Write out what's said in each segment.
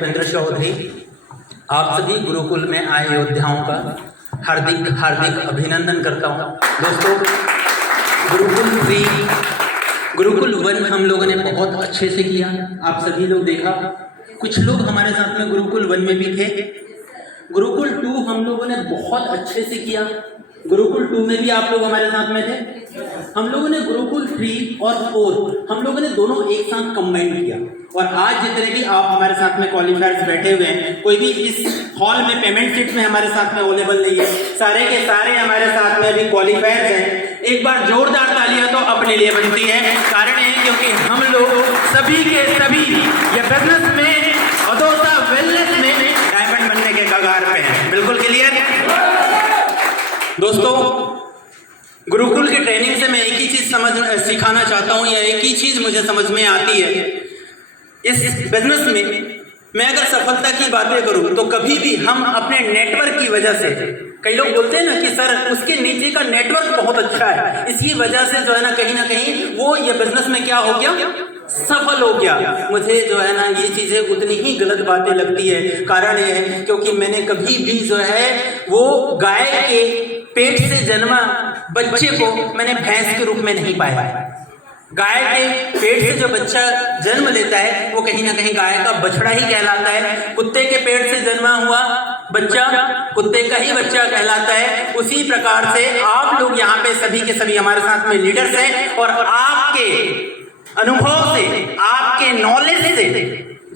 उपेंद्र चौधरी आप सभी गुरुकुल में आए योद्धाओं का हार्दिक हार्दिक अभिनंदन करता हूँ। दोस्तों, गुरुकुल 1 हम लोगों ने बहुत अच्छे से किया, आप सभी लोग देखा। कुछ लोग हमारे साथ में गुरुकुल 1 में भी थे। गुरुकुल 2 हम लोगों ने बहुत अच्छे से किया। गुरुकुल 2 में भी आप लोग हमारे साथ में थे। हम लोगों ने गुरुकुल 3 और 4 हम लोगों ने दोनों एक साथ कंबाइन किया। और आज जितने भी आप हमारे साथ में क्वालिफायर्स बैठे हुए हैं, कोई भी इस हॉल में पेमेंट सीट में हमारे साथ में अवेलेबल नहीं है, सारे के सारे हमारे साथ में अभी क्वालिफायर्स हैं। एक बार जोरदार तालियां तो अपने लिए बनती है। कारण है क्योंकि हम लोग सभी के सभी ये बिजनेस में अदोसा वेलनेस में डायमंड बनने के कगार पे हैं। बिल्कुल क्लियर दोस्तों। गुरुकुल की ट्रेनिंग से मैं एक ही चीज सिखाना चाहता हूं, या एक ही चीज मुझे समझ में आती है। इस बिजनेस में मैं अगर सफलता की बातें करूं तो कभी भी हम अपने नेटवर्क की वजह से, कई लोग बोलते हैं ना कि सर उसके नीचे का नेटवर्क बहुत अच्छा है, इसी वजह से जो है ना कहीं वो ये बिजनेस में क्या हो गया, सफल हो गया। मुझे जो है ना ये चीजें उतनी ही गलत बातें लगती है। कारण ये है क्योंकि मैंने कभी भी जो है वो गाय के पेट से जन्मा बच्चे को मैंने भैंस के रूप में नहीं पाया। गाय के पेट से जो बच्चा जन्म लेता है वो कहीं ना कहीं गाय का बछड़ा ही कहलाता है। कुत्ते के पेट से जन्मा हुआ बच्चा कुत्ते का ही बच्चा कहलाता है। उसी प्रकार से आप लोग यहाँ पे सभी के सभी हमारे साथ में लीडर्स हैं, और आपके अनुभव से, आपके नॉलेज से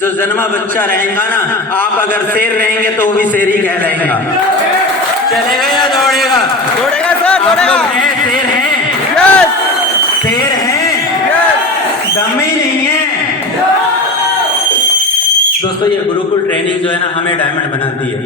जो जन्मा बच्चा रहेगा ना, आप अगर शेर रहेंगे तो वो भी शेर ही कहलाएगा। चलेगा या दौड़ेगा? दौड़ेगा सर, दौड़ेगा। शेर हैं, शेर हैं, दम ही नहीं है। दोस्तों, ये गुरुकुल ट्रेनिंग जो है ना हमें डायमंड बनाती है।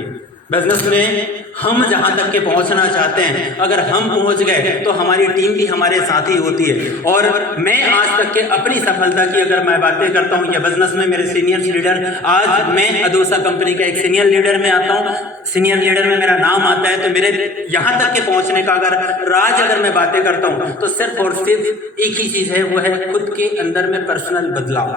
बिजनेस में हम जहां तक के पहुंचना चाहते हैं, अगर हम पहुंच गए तो हमारी टीम भी हमारे साथ ही होती है। और मैं आज तक के अपनी सफलता की अगर मैं बातें करता हूं, या बिजनेस में मेरे सीनियर लीडर, आज मैं अदोसा कंपनी का एक सीनियर लीडर में आता हूं, सीनियर लीडर में मेरा नाम आता है, तो मेरे यहां तक के पहुंचने का अगर राज अगर मैं बातें करता हूं तो सिर्फ और सिर्फ एक ही चीज है, वो है खुद के अंदर में पर्सनल बदलाव।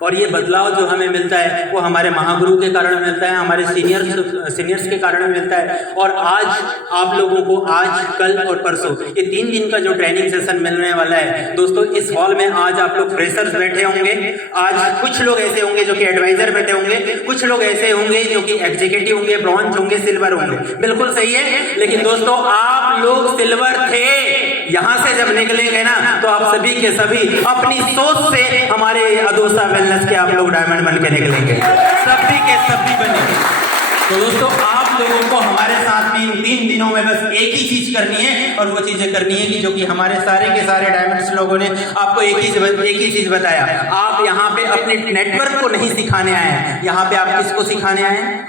और ये बदलाव जो हमें मिलता है वो हमारे महागुरु के कारण मिलता है, हमारे सीनियर्स के कारण मिलता है। और आज आप लोगों को आज, कल और परसों ये 3 दिन का जो ट्रेनिंग सेशन मिलने वाला है दोस्तों, इस हॉल में आज आप लोग फ्रेशर्स बैठे होंगे, आज कुछ लोग ऐसे होंगे जो कि एडवाइजर बैठे होंगे, कुछ लोग ऐसे होंगे जो कि एग्जीक्यूटिव होंगे, ब्रॉन्ज होंगे, सिल्वर होंगे। बिल्कुल सही है। लेकिन दोस्तों, आप लोग सिल्वर थे, यहां से जब निकलेंगे ना तो आप सभी के सभी अपनी सोच से हमारे अदोसा वेलनेस के आप लोग डायमंड बन के निकलेंगे, सभी के सभी बनेंगे। तो दोस्तों, आप लोगों को हमारे साथ में इन 3 दिनों में बस एक ही चीज करनी है, और वो चीजें करनी है कि जो कि हमारे सारे के सारे डायमंड्स लोगों ने आपको एक ही चीज बताया। आप यहाँ पे अपने नेटवर्क को नहीं सिखाने आए हैं, यहाँ पे आप किसको सिखाने आए हैं?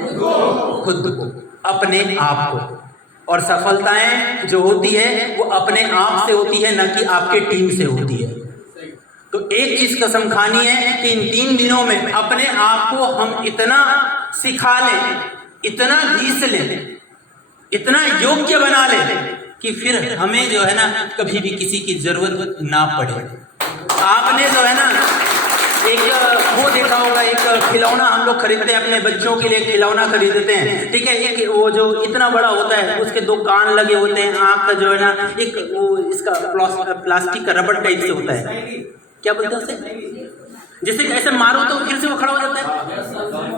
खुद को, अपने आप को। और सफलताएं जो होती है वो अपने आप से होती है, न कि आपके टीम से होती है। तो एक चीज कसम खानी है कि इन 3 दिनों में अपने आप को हम इतना सिखा लें, इतना घीस लें, इतना योग्य बना लें कि फिर हमें जो है ना कभी भी किसी की जरूरत ना पड़े। आपने जो है ना एक वो देखा होगा, एक खिलौना हम लोग खरीदते हैं अपने बच्चों के लिए, खिलौना खरीदते हैं, ठीक है। एक वो जो इतना बड़ा होता है, उसके 2 कान लगे होते हैं, आँख का जो है ना एक वो इसका प्लास्टिक का रबड़ टाइप से होता है, क्या बोलते हैं उसे, जिसे ऐसे मारो तो फिर से वो खड़ा हो जाता है,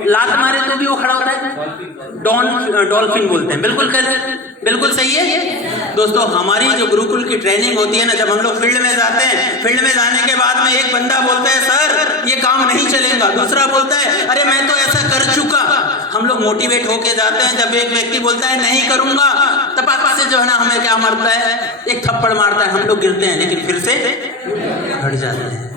लात मारे तो भी वो खड़ा होता है, डॉल्फिन बोलते हैं। बिल्कुल सही है। दोस्तों, हमारी जो गुरुकुल की ट्रेनिंग होती है ना, जब हम लोग फील्ड में जाते हैं, फील्ड में जाने के बाद में एक बंदा बोलता है सर ये काम नहीं चलेगा, दूसरा बोलता है अरे मैं तो ऐसा कर चुका। हम लोग मोटिवेट होके जाते हैं। जब एक व्यक्ति बोलता है नहीं करूंगा, तपाक से जो है ना हमें क्या मारता है, एक थप्पड़ मारता है, हम लोग गिरते हैं, लेकिन फिर से हट जाते हैं।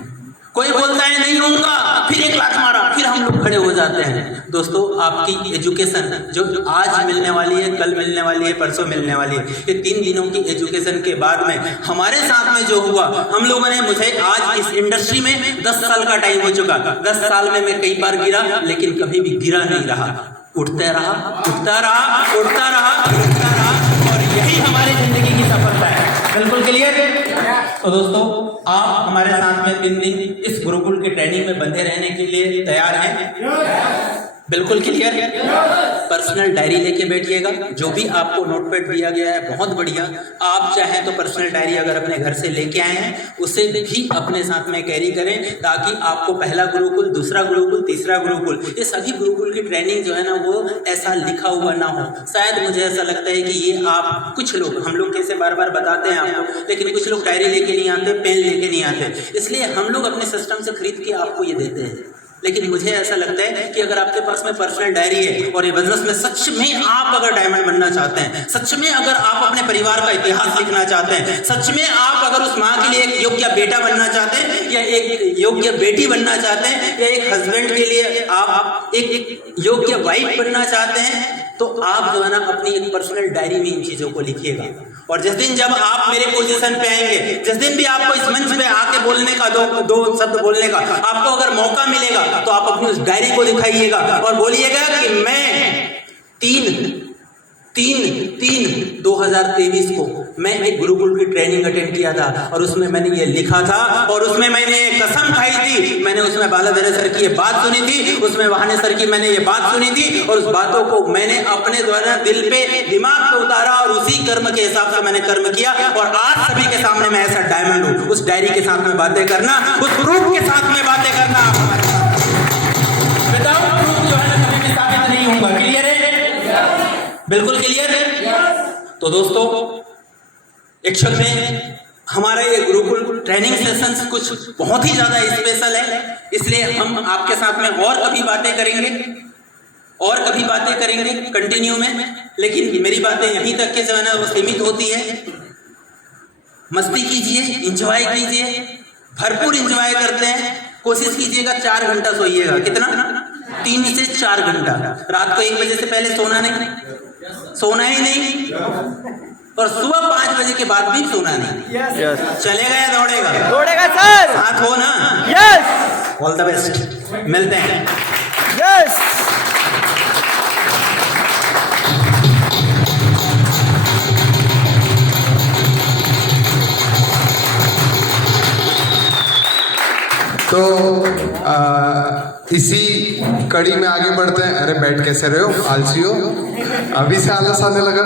कोई बोलता है नहीं होऊंगा, फिर एक लात मारा, फिर हम लोग खड़े हो जाते हैं। दोस्तों, आपकी एजुकेशन जो आज मिलने वाली है, कल मिलने वाली है, परसों मिलने वाली है, ये 3 दिनों की एजुकेशन के बाद में हमारे साथ में जो हुआ, हम लोगों ने, मुझे आज इस इंडस्ट्री में 10 साल का टाइम हो चुका। 10 साल में मैं कई बार गिरा, लेकिन कभी भी गिरा नहीं रहा, उठता रहा, उठता रहा, उठता रहा, उठता रहा, और यही हमारी जिंदगी की सफलता है। बिल्कुल क्लियर है। तो दोस्तों, आप हमारे साथ में 3 दिन इस गुरुकुल के ट्रेनिंग में बंधे रहने के लिए तैयार हैं? बिल्कुल क्लियर है। पर्सनल डायरी लेके बैठिएगा, जो भी आपको नोटपैड दिया गया है बहुत बढ़िया। आप चाहें तो पर्सनल डायरी अगर अपने घर से लेके आए हैं उसे भी अपने साथ में कैरी करें, ताकि आपको पहला गुरुकुल, दूसरा गुरुकुल, तीसरा गुरुकुल, ये सभी गुरुकुल की ट्रेनिंग जो है ना वो ऐसा लिखा हुआ ना हो। शायद मुझे ऐसा लगता है कि ये आप कुछ लोग, हम लोग कैसे बार बार बताते हैं आपको, लेकिन कुछ लोग डायरी लेके नहीं आते, पेन लेके नहीं आते, इसलिए हम लोग अपने सिस्टम से खरीद के आपको ये देते हैं। लेकिन मुझे ऐसा लगता है कि अगर आपके पास में पर्सनल डायरी है और ये बिजनेस में सच में आप अगर डायमंड बनना चाहते हैं, सच में अगर आप अपने परिवार का इतिहास लिखना चाहते हैं, सच में आप अगर उस माँ के लिए एक योग्य बेटा बनना चाहते हैं या एक योग्य बेटी बनना चाहते हैं या एक हस्बैंड के लिए आप एक योग्य वाइफ बनना चाहते हैं, तो आप जो है ना अपनी एक पर्सनल डायरी में इन चीजों को लिखिएगा। और जिस दिन जब आप मेरे पोजीशन पे आएंगे, जिस दिन भी आपको इस मंच पे आके बोलने का दो शब्द बोलने का आपको अगर मौका मिलेगा, तो आप अपनी उस डायरी को दिखाइएगा और बोलिएगा कि मैं 3/3/2023 को मैं एक गुरुकुल की ट्रेनिंग अटेंड किया था और उसमें मैंने ये लिखा था और उसमें मैंने कसम खाई थी, मैंने उसमें बालाधर सर की ये बात सुनी थी, उसमें वहाने सर की मैंने ये बात सुनी थी और उस बातों को मैंने अपने द्वारा दिल पे, दिमाग पे उतारा और उसी कर्म के हिसाब से मैंने कर्म किया। और आज सभी के सामने मैं ऐसा डायमंड हूं। उस डायरी के साथ में बातें करना, उस प्रूफ के साथ में बातें करना, आप हमारे साथ विदाउट प्रूफ जो है ना कभी भी साबित नहीं होगा। क्लियर है? बिल्कुल क्लियर है। तो दोस्तों, एक्चुअल में हमारा ये गुरुकुल ट्रेनिंग सेशंस कुछ बहुत ही ज्यादा स्पेशल है, इसलिए हम आपके साथ में और कभी बातें करेंगे कंटिन्यू में। लेकिन मेरी बातें यहीं तक के जो है ना वो सीमित होती है। मस्ती कीजिए, इंजॉय कीजिए, भरपूर इंजॉय करते हैं। कोशिश कीजिएगा 4 घंटा सोइएगा। कितना? 3 से 4 घंटा। रात को 1 बजे से पहले सोना ही नहीं और सुबह 5 बजे के बाद भी सोना नहीं। यस। चलेगा या दौड़ेगा? दौड़ेगा सर। साथ हो ना? यस। ऑल द बेस्ट, मिलते हैं। यस। तो इसी कड़ी में आगे बढ़ते हैं। अरे बैठ कैसे रहे हो, आलसी हो? अभी से आलस आने लगा।